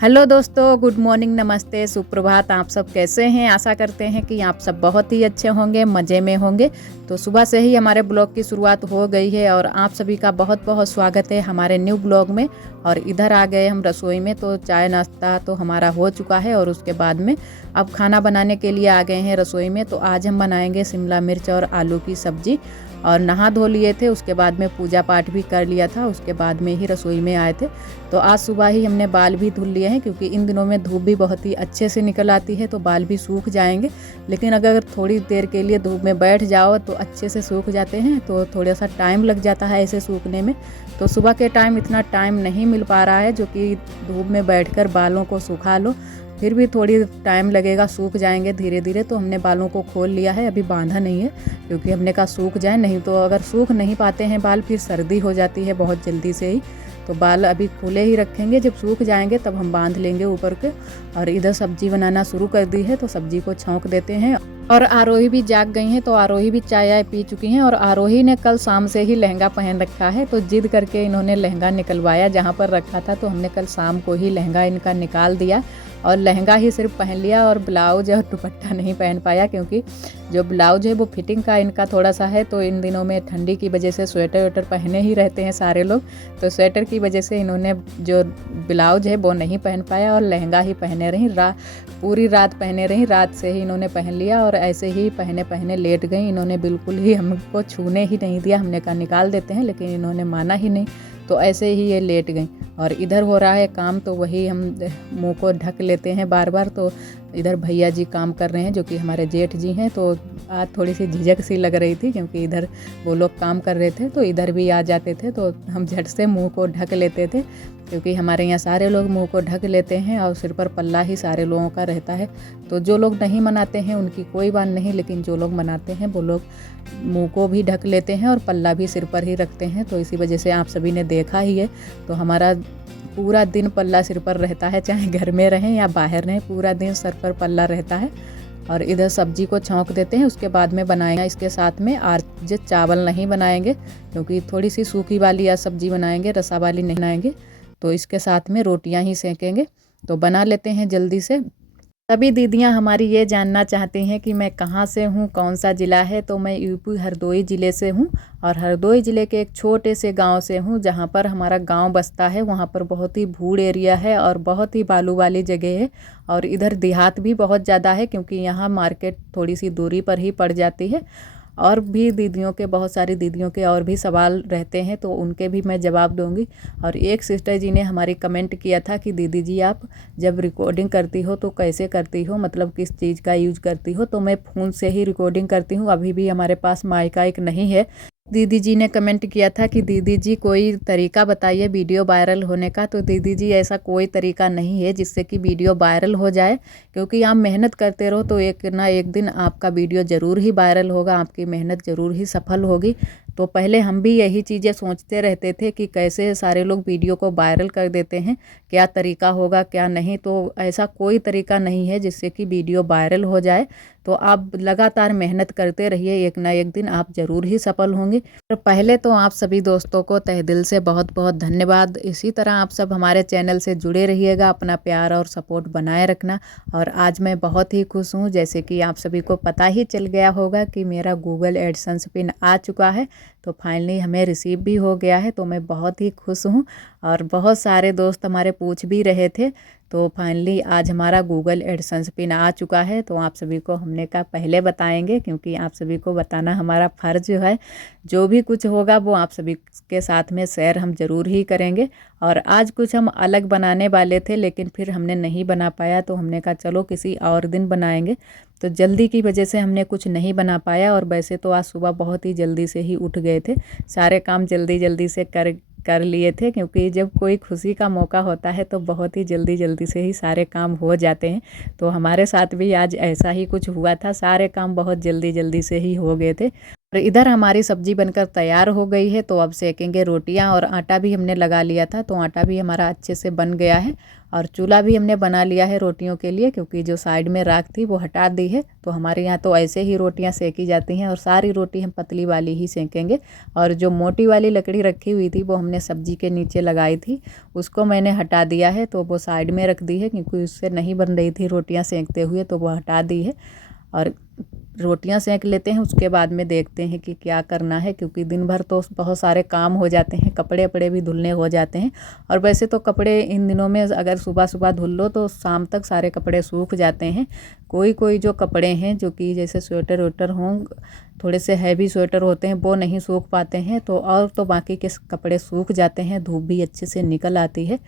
Hello दोस्तों, good morning, नमस्ते, सुप्रभात। आप सब कैसे हैं? आशा करते हैं कि आप सब बहुत ही अच्छे होंगे, मज़े में होंगे। तो सुबह से ही हमारे ब्लॉग की शुरुआत हो गई है और आप सभी का बहुत बहुत स्वागत है हमारे न्यू ब्लॉग में। और इधर आ गए हम रसोई में, तो चाय नाश्ता तो हमारा हो चुका है और उसके बाद में अब खाना बनाने के लिए आ गए हैं रसोई में। तो आज हम बनाएंगे शिमला मिर्च और आलू की सब्ज़ी। और नहा धो लिए थे, उसके बाद में पूजा पाठ भी कर लिया था, उसके बाद में ही रसोई में आए थे। तो आज सुबह ही हमने बाल भी धुल लिए हैं, क्योंकि इन दिनों में धूप भी बहुत ही अच्छे से निकल आती है, तो बाल भी सूख जाएंगे। लेकिन अगर थोड़ी देर के लिए धूप में बैठ जाओ तो अच्छे से सूख जाते हैं, तो थोड़ा सा टाइम लग जाता है ऐसे सूखने में। तो सुबह के टाइम इतना टाइम नहीं मिल पा रहा है जो कि धूप में बैठकर बालों को सुखा लो। फिर भी थोड़ी टाइम लगेगा, सूख जाएंगे धीरे धीरे। तो हमने बालों को खोल लिया है, अभी बांधा नहीं है, क्योंकि हमने कहा सूख जाए, नहीं तो अगर सूख नहीं पाते हैं बाल फिर सर्दी हो जाती है बहुत जल्दी से ही। तो बाल अभी खुले ही रखेंगे, जब सूख जाएंगे तब हम बांध लेंगे ऊपर के। और इधर सब्जी बनाना शुरू कर दी है, तो सब्जी को छौंक देते हैं। और आरोही भी जाग गई हैं, तो आरोही भी चाय पी चुकी हैं। और आरोही ने कल शाम से ही लहंगा पहन रखा है, तो जिद करके इन्होंने लहंगा निकलवाया जहाँ पर रखा था। तो हमने कल शाम को ही लहंगा इनका निकाल दिया और लहंगा ही सिर्फ पहन लिया, और ब्लाउज और दुपट्टा नहीं पहन पाया, क्योंकि जो ब्लाउज है वो फिटिंग का इनका थोड़ा सा है। तो इन दिनों में ठंडी की वजह से स्वेटर वेटर पहने ही रहते हैं सारे लोग, तो स्वेटर की वजह से इन्होंने जो ब्लाउज है वो नहीं पहन पाया और लहंगा ही पहने रही। पूरी रात पहने रही, रात से ही इन्होंने पहन लिया और ऐसे ही पहने पहने लेट गई। इन्होंने बिल्कुल ही हमको छूने ही नहीं दिया, हमने कहा निकाल देते हैं, लेकिन इन्होंने माना ही नहीं, तो ऐसे ही ये लेट गई। और इधर हो रहा है काम, तो वही हम मुंह को ढक लेते हैं बार बार। तो इधर भैया जी काम कर रहे हैं, जो कि हमारे जेठ जी हैं। तो आज थोड़ी सी झिझक सी लग रही थी, क्योंकि इधर वो लोग काम कर रहे थे, तो इधर भी आ जाते थे, तो हम झट से मुंह को ढक लेते थे, क्योंकि हमारे यहाँ सारे लोग मुंह को ढक लेते हैं और सिर पर पल्ला ही सारे लोगों का रहता है। तो जो लोग नहीं मनाते हैं उनकी कोई बात नहीं, लेकिन जो लोग मनाते हैं वो लोग मुंह को भी ढक लेते हैं और पल्ला भी सिर पर ही रखते हैं। तो इसी वजह से आप सभी ने देखा ही है, तो हमारा पूरा दिन पल्ला सिर पर रहता है, चाहे घर में रहें या बाहर रहें, पूरा दिन सर पर पल्ला रहता है। और इधर सब्जी को छौंक देते हैं, उसके बाद में बनाएंगे इसके साथ में आज चावल नहीं बनाएंगे, क्योंकि थोड़ी सी सूखी वाली या सब्जी बनाएंगे, रसा वाली नहीं बनाएंगे। तो इसके साथ में रोटियां ही सेकेंगे। तो बना लेते हैं जल्दी से। सभी दीदियां हमारी ये जानना चाहती हैं कि मैं कहाँ से हूँ, कौन सा ज़िला है। तो मैं यूपी हरदोई ज़िले से हूँ, और हरदोई ज़िले के एक छोटे से गांव से हूँ, जहाँ पर हमारा गांव बसता है। वहाँ पर बहुत ही भूड़ एरिया है और बहुत ही बालू वाली जगह है। और इधर देहात भी बहुत ज़्यादा है, क्योंकि यहाँ मार्केट थोड़ी सी दूरी पर ही पड़ जाती है। और भी दीदियों के, बहुत सारी दीदियों के और भी सवाल रहते हैं, तो उनके भी मैं जवाब दूंगी। और एक सिस्टर जी ने हमारी कमेंट किया था कि दीदी जी आप जब रिकॉर्डिंग करती हो तो कैसे करती हो, मतलब किस चीज़ का यूज करती हो। तो मैं फ़ोन से ही रिकॉर्डिंग करती हूँ, अभी भी हमारे पास माइक एक नहीं है। दीदी जी ने कमेंट किया था कि दीदी जी कोई तरीका बताइए वीडियो वायरल होने का। तो दीदी जी ऐसा कोई तरीका नहीं है जिससे कि वीडियो वायरल हो जाए, क्योंकि आप मेहनत करते रहो तो एक ना एक दिन आपका वीडियो ज़रूर ही वायरल होगा, आपकी मेहनत ज़रूर ही सफल होगी। तो पहले हम भी यही चीज़ें सोचते रहते थे कि कैसे सारे लोग वीडियो को वायरल कर देते हैं, क्या तरीका होगा क्या नहीं। तो ऐसा कोई तरीका नहीं है जिससे कि वीडियो वायरल हो जाए। तो आप लगातार मेहनत करते रहिए, एक ना एक दिन आप ज़रूर ही सफल होंगे। और पहले तो आप सभी दोस्तों को तहे दिल से बहुत बहुत धन्यवाद। इसी तरह आप सब हमारे चैनल से जुड़े रहिएगा, अपना प्यार और सपोर्ट बनाए रखना। और आज मैं बहुत ही खुश हूँ, जैसे कि आप सभी को पता ही चल गया होगा कि मेरा गूगल एडसेंस पिन आ चुका है। तो फाइनली हमें रिसीव भी हो गया है, तो मैं बहुत ही खुश हूँ। और बहुत सारे दोस्त हमारे पूछ भी रहे थे, तो फाइनली आज हमारा गूगल एडसेंस पिन आ चुका है। तो आप सभी को हमने कहा पहले बताएंगे, क्योंकि आप सभी को बताना हमारा फ़र्ज है। जो भी कुछ होगा वो आप सभी के साथ में शेयर हम ज़रूर ही करेंगे। और आज कुछ हम अलग बनाने वाले थे, लेकिन फिर हमने नहीं बना पाया, तो हमने कहा चलो किसी और दिन बनाएंगे। तो जल्दी की वजह से हमने कुछ नहीं बना पाया। और वैसे तो आज सुबह बहुत ही जल्दी से ही उठ गए थे, सारे काम जल्दी जल्दी से कर लिए थे, क्योंकि जब कोई खुशी का मौका होता है तो बहुत ही जल्दी जल्दी से ही सारे काम हो जाते हैं। तो हमारे साथ भी आज ऐसा ही कुछ हुआ था, सारे काम बहुत जल्दी जल्दी से ही हो गए थे। और इधर हमारी सब्जी बनकर तैयार हो गई है, तो अब सेकेंगे रोटियां। और आटा भी हमने लगा लिया था, तो आटा भी हमारा अच्छे से बन गया है। और चूल्हा भी हमने बना लिया है रोटियों के लिए, क्योंकि जो साइड में राख थी वो हटा दी है। तो हमारे यहाँ तो ऐसे ही रोटियां सेकी जाती हैं, और सारी रोटी हम पतली वाली ही सेकेंगे। और जो मोटी वाली लकड़ी रखी हुई थी वो हमने सब्जी के नीचे लगाई थी, उसको मैंने हटा दिया है। तो वो साइड में रख दी है, क्योंकि उससे नहीं बन रही थी रोटियाँ सेकते हुए, तो वो हटा दी है। और रोटियां सेक लेते हैं, उसके बाद में देखते हैं कि क्या करना है, क्योंकि दिन भर तो बहुत सारे काम हो जाते हैं, कपड़े वपड़े भी धुलने हो जाते हैं। और वैसे तो कपड़े इन दिनों में अगर सुबह सुबह धुल लो तो शाम तक सारे कपड़े सूख जाते हैं। कोई कोई जो कपड़े हैं जो कि जैसे स्वेटर वेटर हों, थोड़े से हैवी स्वेटर होते हैं, वो नहीं सूख पाते हैं। तो और तो बाकी के कपड़े सूख जाते हैं, धूप भी अच्छे से निकल आती है।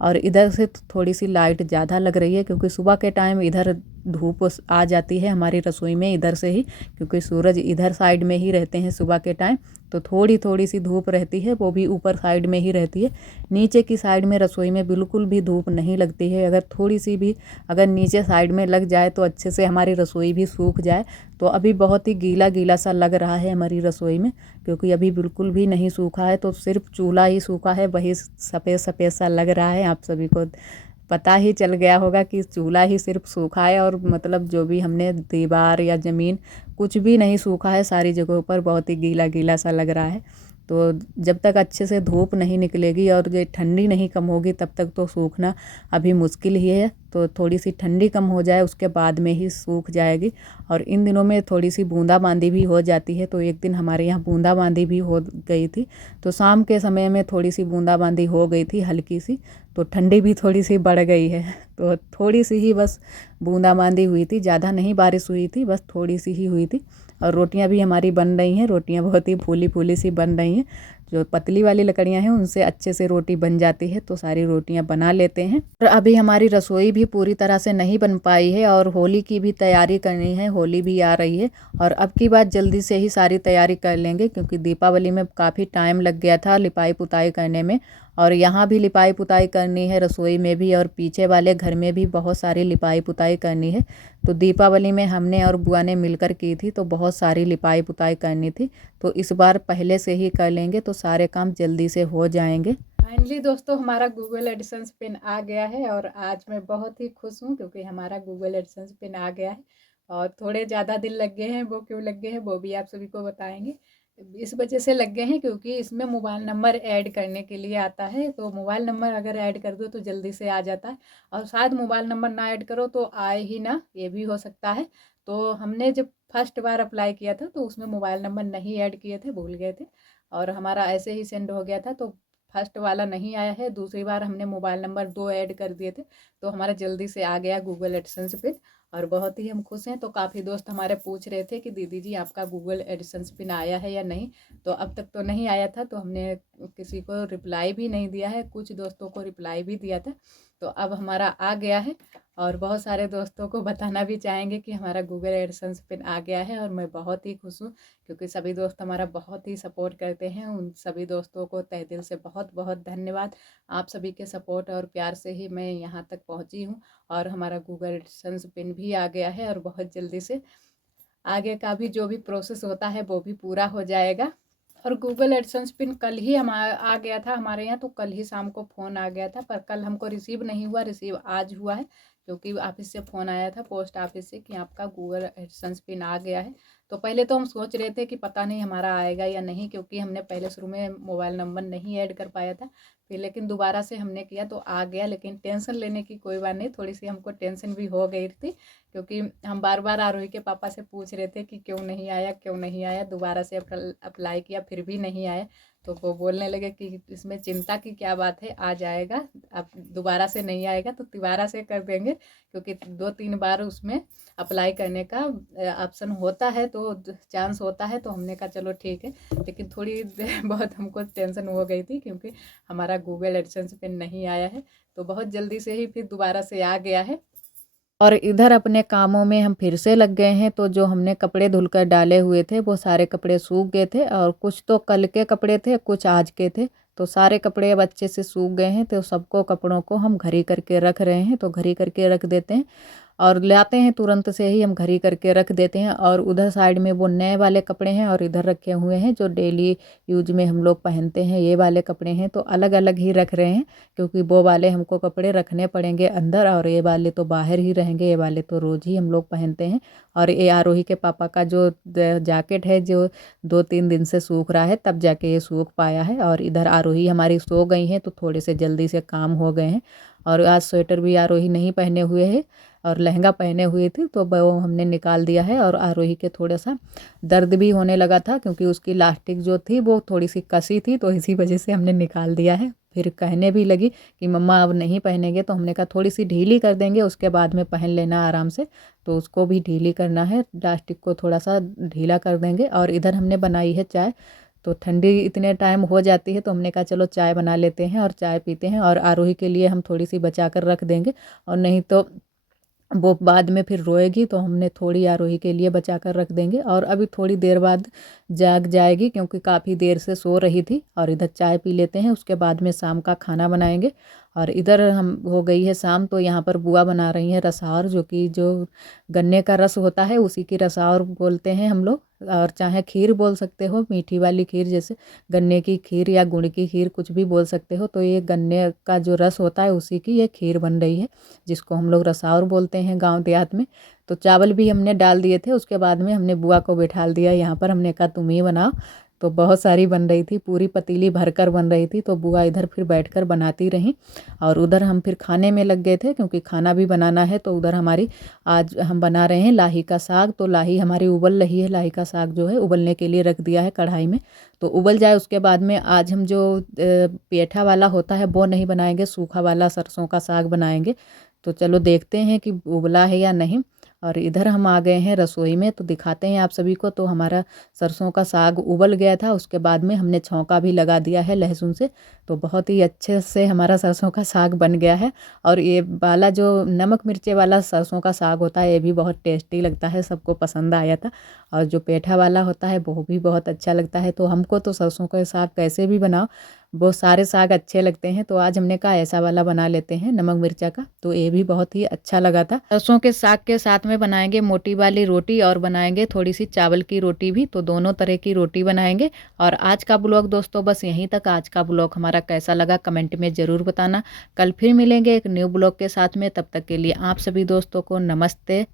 और इधर से थोड़ी सी लाइट ज़्यादा लग रही है, क्योंकि सुबह के टाइम इधर धूप आ जाती है हमारी रसोई में इधर से ही, क्योंकि सूरज इधर साइड में ही रहते हैं सुबह के टाइम। तो थोड़ी थोड़ी सी धूप रहती है, वो भी ऊपर साइड में ही रहती है। नीचे की साइड में रसोई में बिल्कुल भी धूप नहीं लगती है। अगर थोड़ी सी भी अगर नीचे साइड में लग जाए तो अच्छे से हमारी रसोई भी सूख जाए। तो अभी बहुत ही गीला गीला सा लग रहा है हमारी रसोई में, क्योंकि अभी बिल्कुल भी नहीं सूखा है। तो सिर्फ चूल्हा ही सूखा है, वही सफ़ेद सफ़ेद सा लग रहा है। आप सभी को पता ही चल गया होगा कि चूल्हा ही सिर्फ सूखा है, और मतलब जो भी हमने दीवार या ज़मीन कुछ भी नहीं सूखा है, सारी जगहों पर बहुत ही गीला गीला सा लग रहा है। तो जब तक अच्छे से धूप नहीं निकलेगी और ये ठंडी नहीं कम होगी तब तक तो सूखना अभी मुश्किल ही है। तो थोड़ी सी ठंडी कम हो जाए उसके बाद में ही सूख जाएगी। और इन दिनों में थोड़ी सी बूंदाबांदी भी हो जाती है, तो एक दिन हमारे यहाँ बूंदाबांदी भी हो गई थी। तो शाम के समय में थोड़ी सी बूंदाबांदी हो गई थी हल्की सी, तो ठंडी भी थोड़ी सी बढ़ गई है। तो थोड़ी सी ही बस बूंदाबांदी हुई थी, ज़्यादा नहीं बारिश हुई थी, बस थोड़ी सी ही हुई थी। और रोटियां भी हमारी बन रही हैं, रोटियां बहुत ही फूली फूली सी बन रही हैं। जो पतली वाली लकड़ियां हैं उनसे अच्छे से रोटी बन जाती है, तो सारी रोटियां बना लेते हैं। और अभी हमारी रसोई भी पूरी तरह से नहीं बन पाई है, और होली की भी तैयारी करनी है, होली भी आ रही है। और अब की बात जल्दी से ही सारी तैयारी कर लेंगे, क्योंकि दीपावली में काफ़ी टाइम लग गया था लिपाई पुताई करने में। और यहाँ भी लिपाई पुताई करनी है, रसोई में भी, और पीछे वाले घर में भी बहुत सारी लिपाई पुताई करनी है। तो दीपावली में हमने और बुआ ने मिलकर की थी, तो बहुत सारी लिपाई पुताई करनी थी। तो इस बार पहले से ही कर लेंगे तो सारे काम जल्दी से हो जाएंगे। फाइनली दोस्तों हमारा गूगल एडसेंस पिन आ गया है, और आज मैं बहुत ही खुश हूँ क्योंकि हमारा गूगल एडसेंस पिन आ गया है। और थोड़े ज़्यादा दिन लग गए हैं, वो क्यों लग गए हैं वो भी आप सभी को बताएंगे। इस वजह से लग गए हैं क्योंकि इसमें मोबाइल नंबर ऐड करने के लिए आता है, तो मोबाइल नंबर अगर ऐड कर दो तो जल्दी से आ जाता है। और शायद मोबाइल नंबर ना ऐड करो तो आए ही ना, ये भी हो सकता है। तो हमने जब फर्स्ट बार अप्लाई किया था तो उसमें मोबाइल नंबर नहीं ऐड किए थे, भूल गए थे, और हमारा ऐसे ही सेंड हो गया था। तो फर्स्ट वाला नहीं आया है, दूसरी बार हमने मोबाइल नंबर 2 ऐड कर दिए थे, तो हमारा जल्दी से आ गया गूगल एडसेंस पिन। और बहुत ही हम खुश हैं। तो काफ़ी दोस्त हमारे पूछ रहे थे कि दीदी जी आपका गूगल एडसेंस पिन आया है या नहीं। तो अब तक तो नहीं आया था, तो हमने किसी को रिप्लाई भी नहीं दिया है, कुछ दोस्तों को रिप्लाई भी दिया था। तो अब हमारा आ गया है, और बहुत सारे दोस्तों को बताना भी चाहेंगे कि हमारा गूगल एडसेंस पिन आ गया है। और मैं बहुत ही खुश हूँ, क्योंकि सभी दोस्त हमारा बहुत ही सपोर्ट करते हैं। उन सभी दोस्तों को तहे दिल से बहुत बहुत धन्यवाद। आप सभी के सपोर्ट और प्यार से ही मैं यहाँ तक पहुँची हूँ। और हमारा गूगल एडसेंस पिन भी आ गया है, और बहुत जल्दी से आगे का भी जो भी प्रोसेस होता है वो भी पूरा हो जाएगा। और गूगल एडसेंस पिन कल ही आ गया था हमारे यहाँ, तो कल ही शाम को फ़ोन आ गया था, पर कल हमको रिसीव नहीं हुआ, रिसीव आज हुआ है, क्योंकि ऑफिस से फ़ोन आया था, पोस्ट ऑफिस से, कि आपका गूगल एडसेंस पिन आ गया है। तो पहले तो हम सोच रहे थे कि पता नहीं हमारा आएगा या नहीं, क्योंकि हमने पहले शुरू में मोबाइल नंबर नहीं ऐड कर पाया था। फिर लेकिन दोबारा से हमने किया तो आ गया। लेकिन टेंशन लेने की कोई बात नहीं, थोड़ी सी हमको टेंशन भी हो गई थी, क्योंकि हम बार बार आरोही के पापा से पूछ रहे थे कि क्यों नहीं आया, क्यों नहीं आया। दोबारा से अप्लाई किया, फिर भी नहीं आया। तो वो बोलने लगे कि इसमें चिंता की क्या बात है, आ जाएगा। अब दोबारा से नहीं आएगा तो तिबारा से कर देंगे, क्योंकि 2-3 बार उसमें अप्लाई करने का ऑप्शन होता है, तो चांस होता है। तो हमने कहा चलो ठीक है। लेकिन थोड़ी बहुत हमको टेंशन हो गई थी, क्योंकि हमारा गूगल एडसेंस पिन नहीं आया है। तो बहुत जल्दी से ही फिर दोबारा से आ गया है। और इधर अपने कामों में हम फिर से लग गए हैं। तो जो हमने कपड़े धुलकर डाले हुए थे वो सारे कपड़े सूख गए थे, और कुछ तो कल के कपड़े थे, कुछ आज के थे। तो सारे कपड़े अब अच्छे से सूख गए हैं, तो सबको कपड़ों को हम घड़ी करके रख रहे हैं। तो घड़ी करके रख देते हैं। और लाते हैं तुरंत से ही हम घर ही करके रख देते हैं। और उधर साइड में वो नए वाले कपड़े हैं और इधर रखे हुए हैं जो डेली यूज में हम लोग पहनते हैं, ये वाले कपड़े हैं। तो अलग अलग ही रख रहे हैं क्योंकि वो वाले हमको कपड़े रखने पड़ेंगे अंदर और ये वाले तो बाहर ही रहेंगे, ये वाले तो रोज़ ही हम लोग पहनते हैं। और ये आरोही के पापा का जो जैकेट है जो 2-3 दिन से सूख रहा है, तब जाके ये सूख पाया है। और इधर आरोही हमारी सो गई हैं तो थोड़े से जल्दी से काम हो गए हैं। और आज स्वेटर भी आरोही नहीं पहने हुए है और लहंगा पहने हुए थी तो वो हमने निकाल दिया है। और आरोही के थोड़ा सा दर्द भी होने लगा था क्योंकि उसकी लास्टिक जो थी वो थोड़ी सी कसी थी, तो इसी वजह से हमने निकाल दिया है। फिर कहने भी लगी कि मम्मा अब नहीं पहनेंगे, तो हमने कहा थोड़ी सी ढीली कर देंगे, उसके बाद में पहन लेना आराम से। तो उसको भी ढीली करना है, लास्टिक को थोड़ा सा ढीला कर देंगे। और इधर हमने बनाई है चाय, तो ठंडी इतने टाइम हो जाती है तो हमने कहा चलो चाय बना लेते हैं और चाय पीते हैं। और आरोही के लिए हम थोड़ी सी बचा कर रख देंगे और नहीं तो वो बाद में फिर रोएगी, तो हमने थोड़ी आरोही के लिए बचा कर रख देंगे। और अभी थोड़ी देर बाद जाग जाएगी क्योंकि काफ़ी देर से सो रही थी। और इधर चाय पी लेते हैं, उसके बाद में शाम का खाना बनाएंगे। और इधर हम हो गई है शाम, तो यहाँ पर बुआ बना रही हैं रसावर, जो गन्ने का रस होता है उसी की रसावर बोलते हैं हम लोग। और चाहे खीर बोल सकते हो, मीठी वाली खीर, जैसे गन्ने की खीर या गुड़ की खीर, कुछ भी बोल सकते हो। तो ये गन्ने का जो रस होता है उसी की ये खीर बन रही है, जिसको हम लोग रसावर बोलते हैं गांव देहात में। तो चावल भी हमने डाल दिए थे, उसके बाद में हमने बुआ को बैठा दिया यहाँ पर, हमने कहा तुम ही बनाओ। तो बहुत सारी बन रही थी, पूरी पतीली भरकर बन रही थी, तो बुआ इधर फिर बैठकर बनाती रहीं। और उधर हम फिर खाने में लग गए थे क्योंकि खाना भी बनाना है। तो उधर हमारी आज हम बना रहे हैं लाही का साग। तो लाही हमारी उबल रही है, लाही का साग जो है उबलने के लिए रख दिया है कढ़ाई में, तो उबल जाए उसके बाद में आज हम जो पेठा वाला होता है वो नहीं बनाएंगे, सूखा वाला सरसों का साग बनाएंगे। तो चलो देखते हैं कि उबला है या नहीं। और इधर हम आ गए हैं रसोई में, तो दिखाते हैं आप सभी को। तो हमारा सरसों का साग उबल गया था, उसके बाद में हमने छौंका भी लगा दिया है लहसुन से। तो बहुत ही अच्छे से हमारा सरसों का साग बन गया है। और ये वाला जो नमक मिर्चे वाला सरसों का साग होता है ये भी बहुत टेस्टी लगता है, सबको पसंद आया था। और जो पेठा वाला होता है वो भी बहुत अच्छा लगता है। तो हमको तो सरसों का साग कैसे भी बनाओ वो सारे साग अच्छे लगते हैं, तो आज हमने कहा ऐसा वाला बना लेते हैं नमक मिर्चा का। तो ये भी बहुत ही अच्छा लगा था। सरसों के साग के साथ में बनाएंगे मोटी वाली रोटी और बनाएंगे थोड़ी सी चावल की रोटी भी, तो दोनों तरह की रोटी बनाएंगे। और आज का ब्लॉग दोस्तों बस यहीं तक। आज का ब्लॉग हमारा कैसा लगा कमेंट में ज़रूर बताना। कल फिर मिलेंगे एक न्यू ब्लॉग के साथ में, तब तक के लिए आप सभी दोस्तों को नमस्ते।